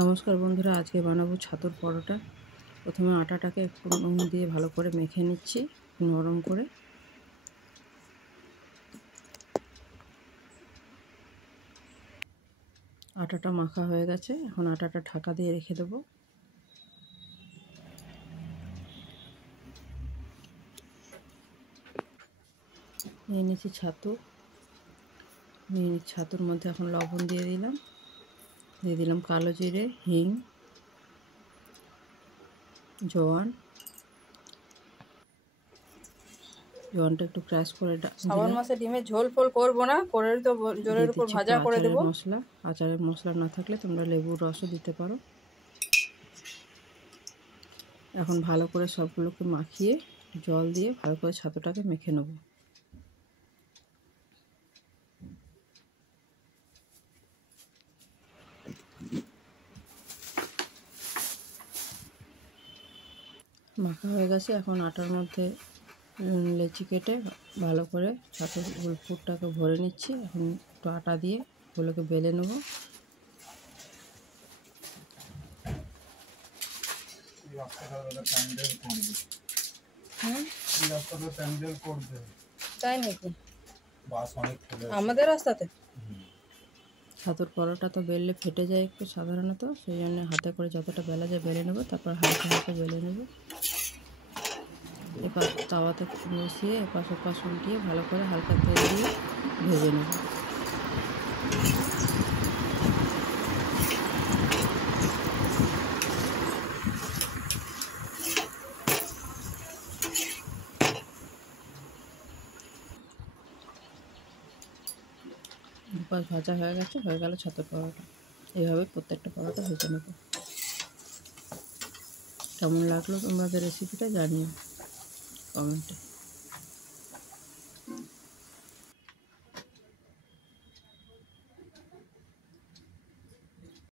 নমস্কার বন্ধুরা, আজকে বানাবো ছাতুর পরোটা। প্রথমে আটাটাকে একটু নুন দিয়ে ভালো করে মেখে নিচ্ছি নরম করে। আটাটা মাখা হয়ে গেছে, এখন আটাটা ঢাকা দিয়ে রেখে দেবো। নিয়ে নিচ্ছি ছাতু, ছাতুর মধ্যে এখন লবণ দিয়ে দিলাম কালো জিরে, হিং, জোয়ানটা একটু ক্রাশ করে শ্রাবণ মাসে ডিমের ঝোল ফোল করবো না, করে তো জোরের উপর ভাজা করে দেবো। আচারের মশলা না থাকলে তোমরা লেবুর রসও দিতে পারো। এখন ভালো করে সবগুলোকে মাখিয়ে জল দিয়ে ভালো করে ছাতুটাকে মেখে নেব। মাখা হয়ে গেছে, এখন আটার মধ্যে লেচি কেটে ভালো করে ছাতুর পুরটাকে ভরে নিচ্ছি। এখন একটু আটা দিয়ে ওগুলোকে বেলে নেব। তাই নাকি? আমাদের রাস্তাতে ছাতুর পরোটা তো বেললে ফেটে যায় একটু সাধারণত, সেই জন্য হাতে করে যতটা বেলা যায় বেলে নেব। তারপর হালকা হালকা বেলে নেব। এপাশ তাওয়াতে বসিয়ে এপাশ ওপাশ উল্টিয়ে ভালো করে হালকা তেল দিয়ে ভেজে নেব। দুপাশ ভাজা হয়ে গেল ছাতুর পরোটা। এইভাবে প্রত্যেকটা পরোটা ভেজে নেব। কেমন লাগলো তোমাদের রেসিপিটা জানিও কমেন্টে।